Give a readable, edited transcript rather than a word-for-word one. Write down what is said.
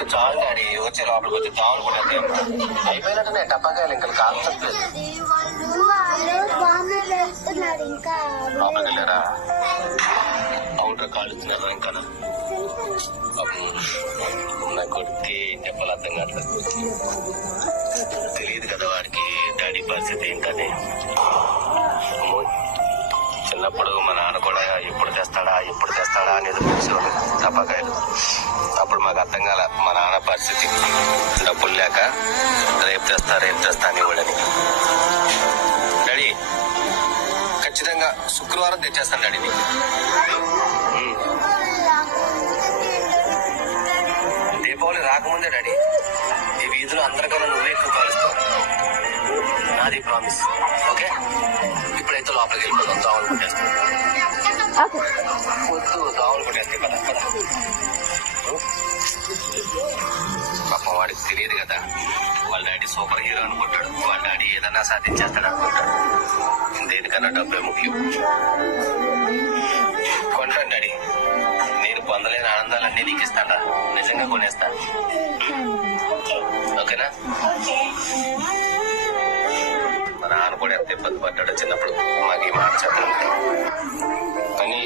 ఇంకా చాలు డాడీ, వచ్చే లోపలికి వచ్చి దావనుకుంటే అయిపోయినట్టు టపాకాయలు ఇంకా కాల్చట్లేదు. లోపలికి వెళ్ళారా? అవుటర్ కాలుస్తున్నారు ఇంకా. నా కొడుక్కి చెప్పాలి అర్థం కావట్లేదు. తెలియదు కదా వాడికి డాడీ పరిస్థితి ఏంటని. చిన్నప్పుడు మా నాన్న కూడా ఎప్పుడు తెస్తాడా అనేది తెలిసేవాడు టపాకాయలు. అప్పుడు మాకు అర్థం కాల మా నాన్న పరిస్థితి. డబ్బులు లేక రేపు తెస్తా అనేవాడని. డాడీ ఖచ్చితంగా శుక్రవారం తెచ్చేస్తాను డాడీ నీకు. దీపావళి రాకముందే డాడీ, ఈ వీధిలో అందరికన్నా నువ్వే ఎక్కువ కాలుస్తావు, నాది ప్రామిస్. ఓకే, ఇప్పుడైతే లోపలికి వెళ్ళిపోతాం, దావులు కొట్టేస్తాం. వద్దు, దావులు కొట్టేస్తాయి కదా కదా. పాపం వాడికి తెలియదు కదా, వాళ్ళ డాడీ సూపర్ హీరో అనుకుంటాడు, వాళ్ళ డాడీ ఏదన్నా సాధించేస్తాడు అనుకుంటాడు. దేనికన్నా డబ్బే ముఖ్యం. కొంటాను డాడీ, నేను పొందలేని ఆనందాలన్నీ నీకు ఇస్తాడా, నిజంగా కొనేస్తా. ఓకేనా? మా నాన్న కూడా ఎంత ఇబ్బంది పడ్డాడో చిన్నప్పుడు, మాకు ఈ మాట చెప్పలేదు కానీ